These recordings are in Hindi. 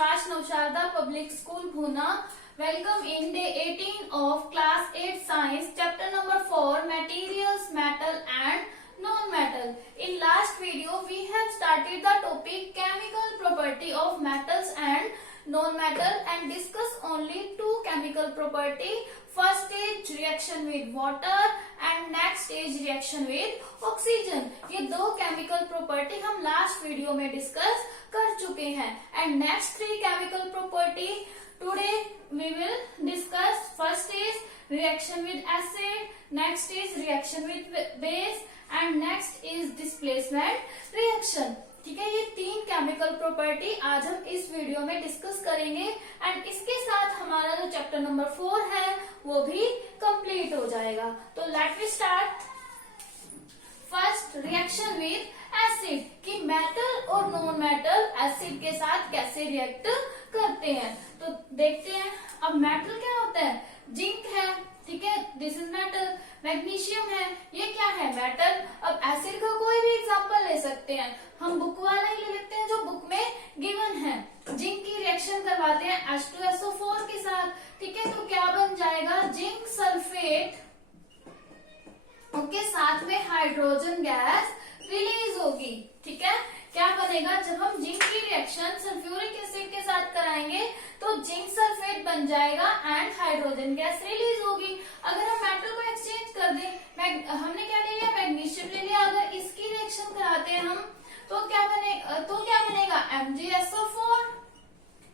विश्वास Nausharda public school Bhuna. Welcome in day 18 of class 8 science chapter number 4 materials, metal and non-metal. In last video we have started the topic chemical property of metals and non-metal and discuss only two chemical property. First is reaction with water and next is reaction with oxygen. ये दो chemical property हम last video में discuss कर चुके हैं and next three chemical property today we will discuss. First is reaction with acid, next is reaction with base and next is displacement reaction. ठीक है, ये तीन केमिकल प्रॉपर्टी आज हम इस वीडियो में डिस्कस करेंगे एंड इसके साथ हमारा जो चैप्टर नंबर 4 है वो भी कंप्लीट हो जाएगा. तो let we start. First reaction with acid कि मेटल और नॉन मेटल एसिड के साथ कैसे रिएक्ट करते हैं. तो देखते हैं. अब मेटल क्या होता है? जिंक है, ठीक है, दिस इज मेटल. मैग्नीशियम है, ये क्या है? मेटल. अब एसिड का कोई भी एग्जांपल ले सकते हैं, हम बुक वाला ही ले लेते हैं जो बुक में गिवन है. जिंक की रिएक्शन करवाते हैं H2SO4 के साथ, ठीक है, तो क्या बन जाएगा? जिंक सल्फेट के साथ में हाइड्रोजन गैस रिलीज होगी. ठीक है, क्या बनेगा? जब हम जिंक की रिएक्शन सल्फ्यूरिक एसिड के साथ कराएंगे तो जिंक सल्फेट बन जाएगा एंड हाइड्रोजन गैस रिलीज होगी. अगर हम मेटल को एक्सचेंज कर दें, हमने क्या ले लिया? मैग्नीशियम ले लिया. अगर इसकी रिएक्शन कराते हैं हम तो क्या बनेगा? MgSO4.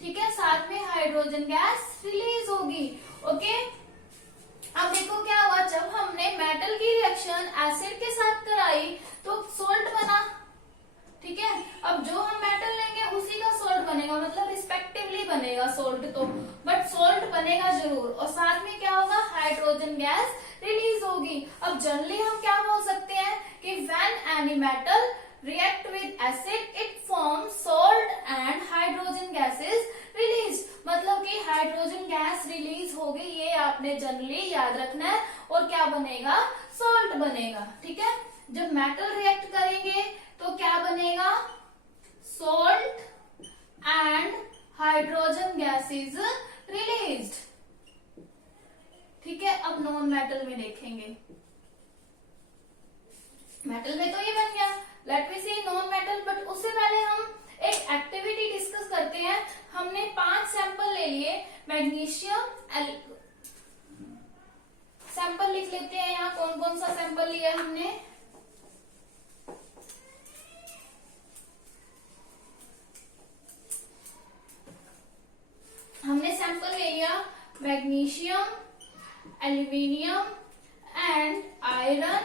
ठीक है, साथ में हाइड्रोजन गैस रिलीज होगी. ओके, अब देखो क्या हुआ. जब हमने मेटल की रिएक्शन एसिड के साथ कराई तो सोल्ट बना. ठीक है, अब जो हम मेटल लेंगे उसी का सोल्ट बनेगा, मतलब रिस्पेक्टिवली बनेगा सोल्ट तो, बट सोल्ट बनेगा जरूर. और साथ में क्या होगा? हाइड्रोजन गैस रिलीज होगी. अब जनरली हम क्या बोल सकते हैं कि when any metal react with acid it forms salt and hydrogen gas is released. मतलब कि हाइड्रोजन गैस रिलीज होगी, ये आपने जनरली याद रखना है. और क्या बनेगा? सॉल्ट बनेगा. ठीक है, जब मेटल रिएक्ट करेंगे तो क्या बनेगा? Salt and hydrogen gas is released. ठीक है, अब नॉन मेटल में देखेंगे. मेटल में तो ये बन गया. Let me see non metal. But उससे पहले हम एक एक्टिविटी डिस्कस करते हैं. हमने 5 सैंपल ले लिए. मैग्नीशियम सैंपल लिख लेते हैं. यहाँ कौन कौन सा सैंपल लिया हमने? हमने सैंपल ले लिया magnesium, aluminium and iron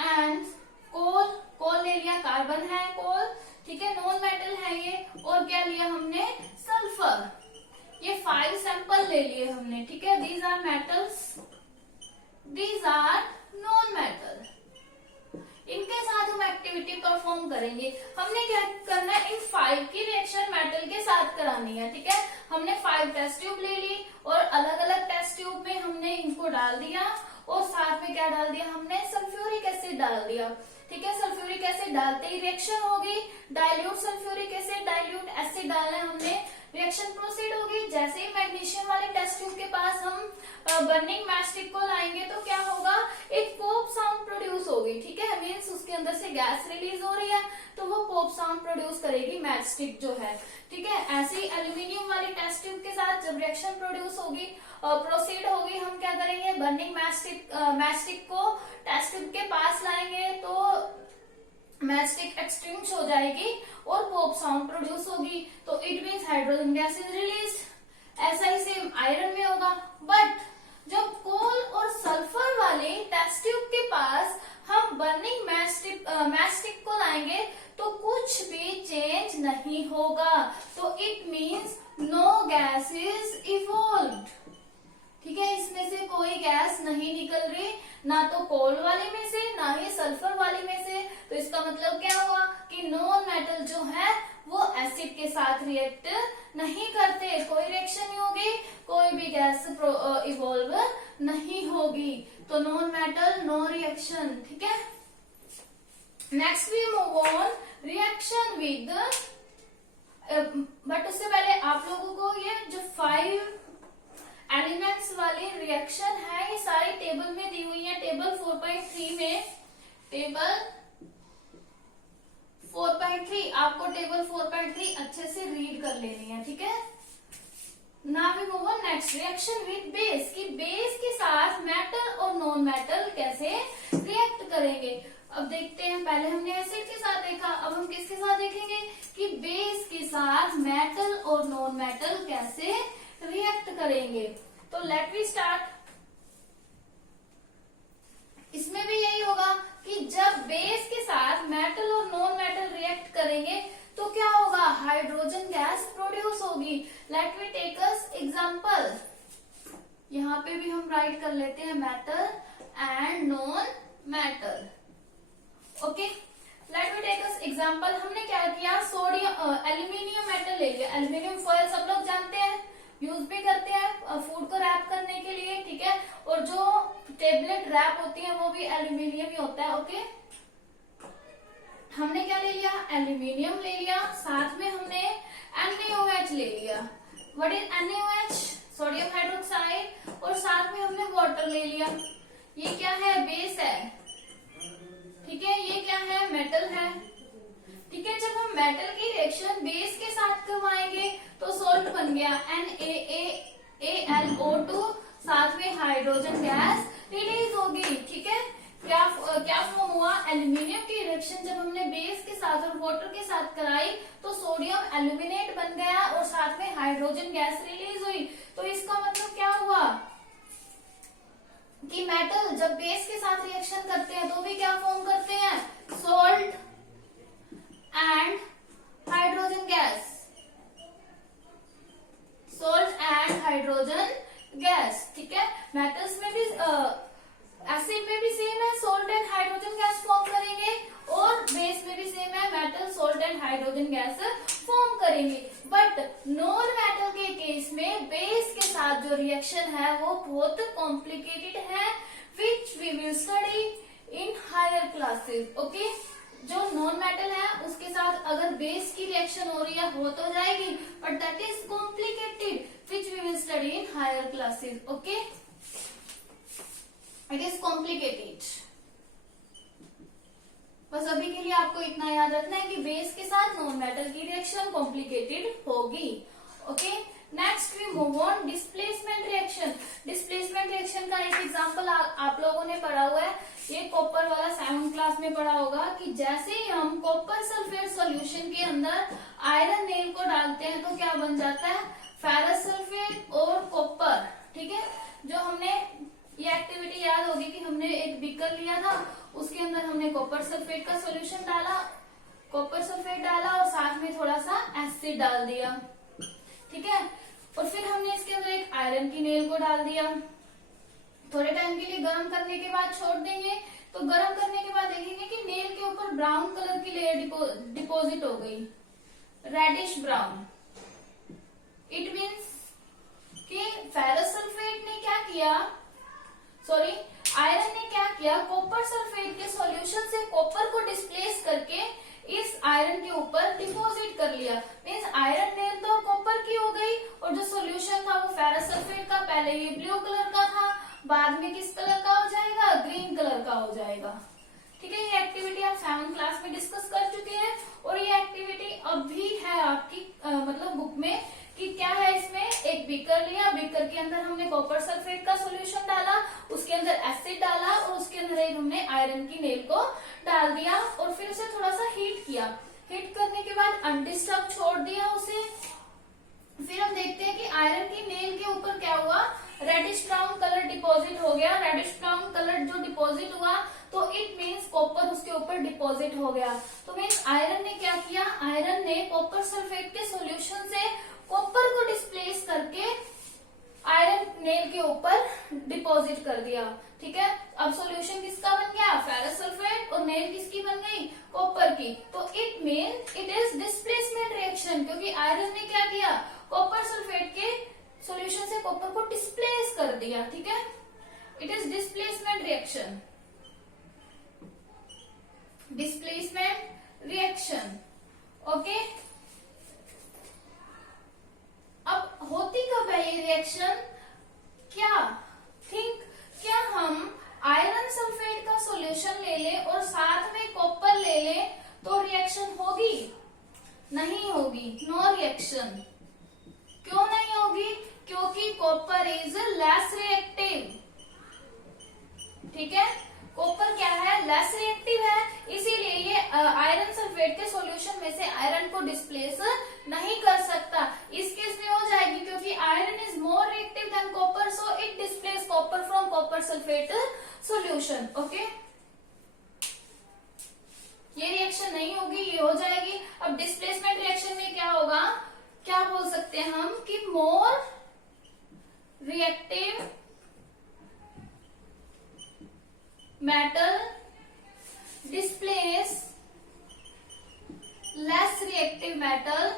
and coal. Coal ले लिया, कार्बन है कोल. ठीक है, नॉन मेटल है ये. और क्या लिया हमने? सल्फर. ये 5 सैंपल ले लिए हमने. ठीक है, these are metals, these are non metal. इनके साथ हम एक्टिविटी परफॉर्म करेंगे. हमने क्या करना है? इन 5 की रिएक्शन मेटल के साथ करानी है. ठीक है, हमने 5 टेस्ट ट्यूब ले ली और अलग अलग टेस्ट ट्यूब में हमने इनको डाल दिया और साथ में क्या डाल दिया? हमने सल्फ्यूरिक एसिड डाल दिया. ठीक है, सल्फ्यूरिक एसिड डालते ही रिएक्शन होगी. Dilute sulphuric acid, dilute acid डालना है हमने, रिएक्शन प्रोसीड होगी. जैसे ही मैग्नीशियम वाले टेस्ट ट्यूब के पास हम बर्निंग मैचस्टिक को लाएंगे तो क्या होगा? एक पॉप साउंड प्रोड्यूस होगी. ठीक है, मीन्स उसके अंदर से गैस रिलीज हो रही है तो वो पॉप साउंड प्रोड्यूस करेगी मैचस्टिक जो है. ठीक है, ऐसे ही एल्यूमिनियम वाले टेस्ट ट्यूब के साथ जब रिएक्शन प्रोड्यूस होगी, प्रोसीड होगी, हम क्या करेंगे? बर्निंग मैचस्टिक को टेस्ट ट्यूब के पास लाएंगे तो मैचस्टिक एक्सटिंग्विश हो जाएगी और पॉप साउंड प्रोड्यूस होगी. तो it means hydrogen gas is release. ऐसा ही सेम आयरन में होगा. बट जब कोल और सल्फर वाले टेस्ट ट्यूब के पास हम बर्निंग मैचस्टिक को लाएंगे तो कुछ भी चेंज नहीं होगा. तो it means no gas is evolved. ठीक है, इसमें से कोई गैस नहीं निकल रही, ना तो कोल वाले में से ना ही सल्फर वाले में से. तो इसका मतलब क्या हुआ कि नॉन मेटल जो है वो एसिड के साथ रिएक्ट नहीं करते. कोई रिएक्शन नहीं होगी, कोई भी गैस इवॉल्व नहीं होगी. तो नॉन मेटल नो रिएक्शन. ठीक है, next we move on reaction with but उससे पहले आप लोगों को ये जो 5 एलिमेंट्स वाली रिएक्शन है ये सारी टेबल में दी हुई है। टेबल 4.3 में, टेबल 4.3 आपको टेबल 4.3 अच्छे से रीड कर लेनी है, ठीक है। Now we move on next, reaction with base, कि बेस के साथ मेटल और नॉन मेटल कैसे रिएक्ट करेंगे। अब देखते हैं, पहले हमने एसिड के साथ देखा, अब हम किसके साथ देखेंगे कि बेस के साथ मेटल और नॉन मेटल कैसे रिएक्ट करेंगे। तो लेट वी स्टार्ट। इसमें भी यही होगा कि जब बेस के साथ मेटल और नॉन मेटल रिएक्ट करेंगे तो क्या होगा, हाइड्रोजन गैस प्रोड्यूस होगी। Let me take us example, यहाँ पे भी हम राइट कर लेते हैं metal and non metal. Okay, let me take us example. हमने क्या किया, सोडियम एल्यूमिनियम मेटल ले लिया। एल्यूमिनियम फॉयल सब लोग जानते हैं, यूज भी करते हैं फूड को रैप करने के लिए, ठीक है। और जो टेबलेट रैप होती है वो भी एल्यूमिनियम ही होता है। ओके, हमने क्या ले लिया, एल्यूमिनियम ले लिया, साथ में हमने NaOH ले लिया। What is NaOH, sodium hydroxide, और साथ में हमने वाटर ले लिया। ये क्या है, बेस है, ठीक है। ये क्या है, मेटल है, ठीक है। जब हम मेटल की रिएक्शन बेस के साथ करवाएंगे तो सॉल्ट बन गया NaAlO2, साथ में हाइड्रोजन गैस रिलीज होगी, ठीक है। क्या फॉर्म हुआ, एल्यूमिनियम की रिएक्शन जब हमने बेस के साथ और वाटर के साथ कराई तो सोडियम एल्यूमिनेट बन गया और साथ में हाइड्रोजन गैस रिलीज हुई। तो इसका मतलब क्या हुआ कि मेटल जब बेस के साथ रिएक्शन करते हैं तो भी क्या फॉर्म करते हैं, salt and hydrogen gas, salt and hydrogen gas, ठीक है। मेटल्स में भी एसिड में भी सेम है, salt and hydrogen gas form करेंगे, और बेस में भी सेम है, metal salt and hydrogen gas form करेंगे। बट नॉन मेटल के केस में बेस के साथ जो रिएक्शन है वो बहुत कॉम्प्लिकेटेड है, which we will study in higher classes. Okay, जो नॉन मेटल है उसके साथ अगर बेस की रिएक्शन हो रही है हो तो जाएगी, but that is complicated, which we will study in higher classes. Okay, it is complicated. बस अभी के लिए आपको इतना याद रखना है कि बेस के साथ नॉन मेटल की रिएक्शन कॉम्प्लिकेटेड होगी। Okay, next we move on displacement reaction. Displacement reaction का एक एग्जांपल आप लोगों ने पढ़ा हुआ है, ये कॉपर वाला 7th क्लास में पढ़ा होगा कि जैसे ही हम कॉपर सल्फेट सॉल्यूशन के अंदर आयरन नेल को डालते हैं तो क्या बन जाता है, फेरस सल्फेट और कॉपर, ठीक है। जो हमने ये एक्टिविटी याद होगी कि हमने एक बीकर लिया था, उसके अंदर हमने कॉपर सल्फेट का सॉल्यूशन डाला, कॉपर सल्फेट डाला और साथ में थोड़ा सा एसिड डाल दिया, ठीक है। और फिर हमने इसके अंदर एक आयरन की नेल को डाल दिया, थोड़े टाइम के लिए गर्म करने के बाद छोड़ देंगे। तो गर्म करने के बाद देखेंगे कि नेल के ऊपर ब्राउन कलर की लेयर डिपॉजिट हो गई, रेडिश ब्राउन। इट मीन्स कि फेरस सल्फेट ने क्या किया, सॉरी आयरन ने क्या किया, कॉपर सल्फेट के सॉल्यूशन से कॉपर को डिस्प्लेस करके इस आयरन के ऊपर डिपॉजिट कर लिया। मीन्स आयरन नेल तो कॉपर की हो गई और जो सॉल्यूशन था वो फेरस सल्फेट का, पहले ये ब्लू कलर का था, बाद में किस कलर का हो जाएगा, ग्रीन कलर का हो जाएगा, ठीक है। ये एक्टिविटी आप 7th क्लास में डिस्कस कर चुके हैं और ये एक्टिविटी अब भी है आपकी मतलब बुक में कि क्या है, इसमें एक बीकर लिया, बीकर के अंदर हमने कॉपर सल्फेट का सॉल्यूशन डाला, उसके अंदर एसिड डाला और उसके अंदर एक हमने आयरन की नेल को डाल दिया और फिर उसे थोड़ा सा हीट किया। हीट करने के बाद अनडिस्टर्ब छोड़ दिया उसे। फिर हम देखते हैं कि आयरन की नेल के ऊपर क्या हुआ, रेडिश ब्राउन कलर डिपॉजिट हो गया। रेडिश ब्राउन कलर जो डिपॉजिट हुआ तो इट मीन्स कॉपर उसके ऊपर डिपॉजिट हो गया। तो मीन्स आयरन ने क्या किया, आयरन ने कॉपर सल्फेट के सॉल्यूशन से कॉपर को डिस्प्लेस करके आयरन नेल के ऊपर डिपॉजिट कर दिया, ठीक है। अब सॉल्यूशन किसका बन गया, फेरस सल्फेट, और नेल किसकी बन गई, कॉपर की। तो it mean it is displacement reaction, क्योंकि आयरन ने क्या किया, कॉपर सल्फेट के सॉल्यूशन से कॉपर को डिस्प्लेस कर दिया, ठीक है। It is displacement reaction, displacement reaction. Okay, reaction क्या थिंक, क्या हम आयरन सल्फेट का सॉल्यूशन ले लें और साथ में कॉपर ले लें तो रिएक्शन होगी? नहीं होगी, नो रिएक्शन। क्यों नहीं होगी? क्योंकि कॉपर इज लेस रिएक्टिव। ठीक है, कॉपर क्या है? लेस रिएक्टिव है, इसीलिए ये आयरन सल्फेट के सॉल्यूशन में से आयरन को डिस्प्लेस नहीं कर सकता। इस केस में हो जाएगी क्योंकि iron is more reactive than copper, so it displace copper from copper sulphate solution. Okay, ये रिएक्शन नहीं होगी, ये हो जाएगी। अब डिस्प्लेसमेंट रिएक्शन में क्या होगा? क्या बोल सकते हैं हम कि more reactive metal displace less reactive metal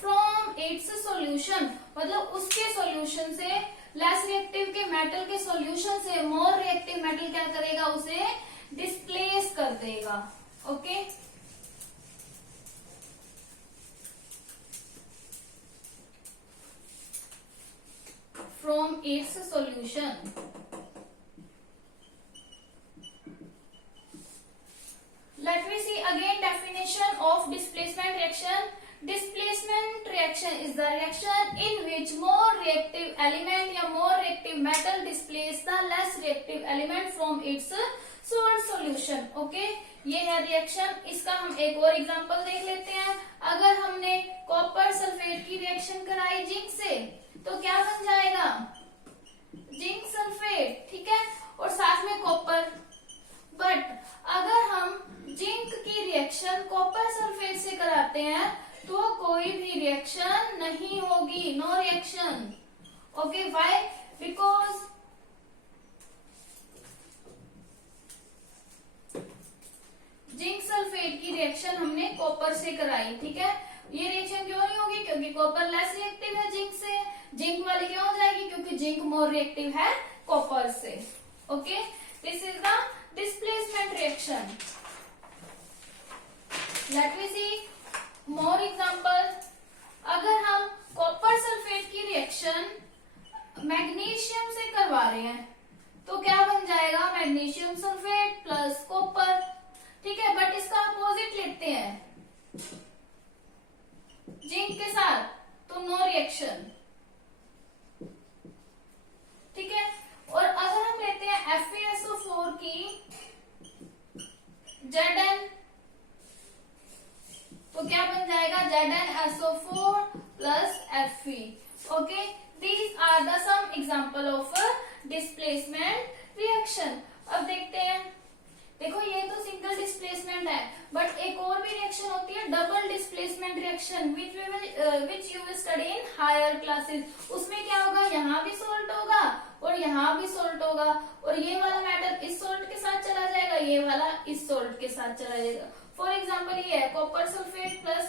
from its solution. मतलब उसके सॉल्यूशन से, लेस रिएक्टिव के मेटल के सॉल्यूशन से मोर रिएक्टिव मेटल क्या करेगा? उसे डिस्प्लेस कर देगा। Okay, from its solution. Let me see again definition of displacement reaction. Displacement reaction is the reaction in which more reactive element या more reactive metal displace the less reactive element from its salt solution. Okay, ये है रिएक्शन। इसका हम एक और एग्जांपल देख लेते हैं। अगर हमने कॉपर सल्फेट की रिएक्शन कराई जिंक से तो क्या बन जाएगा? Zinc sulphate. ठीक है, और साथ में कॉपर। बट अगर हम जिंक की रिएक्शन कॉपर सल्फेट से कराते हैं तो कोई भी रिएक्शन नहीं होगी, no reaction. Okay, why? Because zinc sulphate की रिएक्शन हमने कॉपर से कराई। ठीक है, ये रिएक्शन क्यों नहीं होगी? क्योंकि कॉपर लेस रिएक्टिव है जिंक से। जिंक वाली क्यों हो जाएगी? क्योंकि जिंक मोर रिएक्टिव है कॉपर से। Okay, this is the displacement reaction. Let me see more example. अगर हम कॉपर सल्फेट की रिएक्शन मैग्नीशियम से करवा रहे हैं तो क्या बन जाएगा? Magnesium sulphate plus copper. ठीक है, बट इसका अपोजिट लेते हैं जिंक के साथ तो नो रिएक्शन। ठीक है, और अगर हम लेते हैं FeSO4 की Zn तो क्या बन जाएगा? ZnSO4 plus Fe। Okay, these are the some example of displacement reaction. अब देखते हैं, देखो ये तो सिंगल डिस्प्लेसमेंट है, बट एक और भी रिएक्शन होती है double displacement reaction which you will study in higher classes. उसमें क्या होगा? यहाँ भी सोल्ट होगा और यहाँ भी सोल्ट होगा, और ये वाला मेटल इस सोल्ट के साथ चला जाएगा, ये वाला इस सोल्ट के साथ चला जाएगा। फॉर एग्जाम्पल ये है copper sulphate plus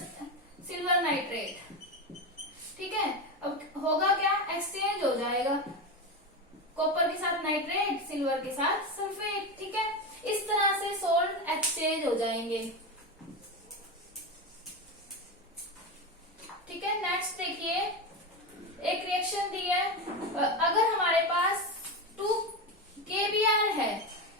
silver nitrate. ठीक है, अब होगा क्या? एक्सचेंज हो जाएगा, कॉपर के साथ नाइट्रेट, सिल्वर के साथ सल्फेट। ठीक है, इस तरह से सोल्ट एक्सचेंज हो जाएंगे। ठीक है, नेक्स्ट देखिए, एक रिएक्शन दी है। अगर हमारे पास 2 KBr है,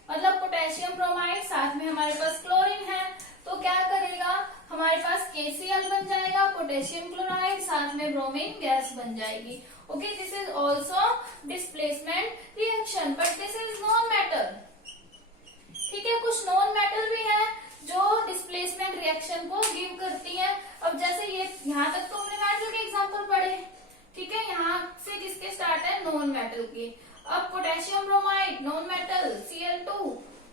मतलब पोटेशियम ब्रोमाइड, साथ में हमारे पास क्लोरीन है, तो क्या करेगा? हमारे पास KCl बन जाएगा, पोटेशियम क्लोराइड, साथ में ब्रोमीन गैस बन जाएगी। Okay, this is also displacement reaction, but this is non metal. ठीक है, कुछ नॉन मेटल भी है जो डिस्प्लेसमेंट रिएक्शन को गिव करती है। अब जैसे ये यहाँ तक तो हमने मेटल के एग्जांपल पढ़े। ठीक है, यहाँ से किसके स्टार्ट है? नॉन मेटल के। अब potassium bromide non metal, Cl2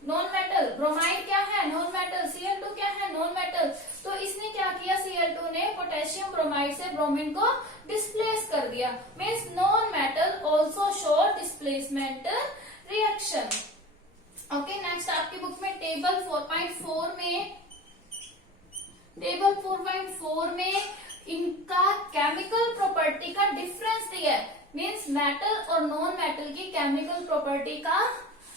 non metal, bromide क्या है? नॉन मेटल, Cl2 क्या है? Non metal. तो इसने क्या किया? Cl2 ने पोटेशियम ब्रोमाइड से ब्रोमीन को डिस्प्लेस कर दिया। Means non metal also show displacement reaction. Okay, next आपकी बुक में टेबल 4.4 में इनका केमिकल प्रॉपर्टी का डिफरेंस दिया है। मीन्स मेटल और नॉन मेटल की केमिकल प्रॉपर्टी का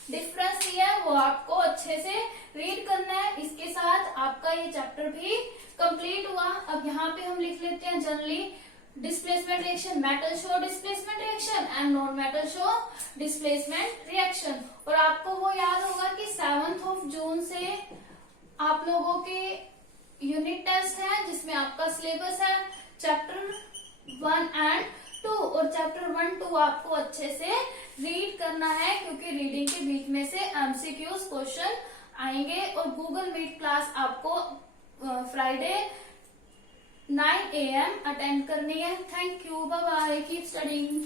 डिफरेंस दिया है, वो आपको अच्छे अच्छे से रीड करना है। इसके साथ आपका ये चैप्टर भी कंप्लीट हुआ। अब यहाँ पे हम लिख लेते हैं generally displacement reaction, metal show displacement reaction and non metal show displacement reaction. और आपको वो याद होगा कि 7 जून से आप लोगों के यूनिट टेस्ट है, जिसमें आपका सिलेबस है चैप्टर 1 एंड 2, और चैप्टर 1, 2 आपको अच्छे से रीड करना है, क्योंकि रीडिंग के बीच में से एमसीक्यूज क्वेश्चन आएंगे। और गूगल मीट क्लास आपको फ्राइडे 9 AM अटेंड करनी है। Thank you, bye bye, keep studying.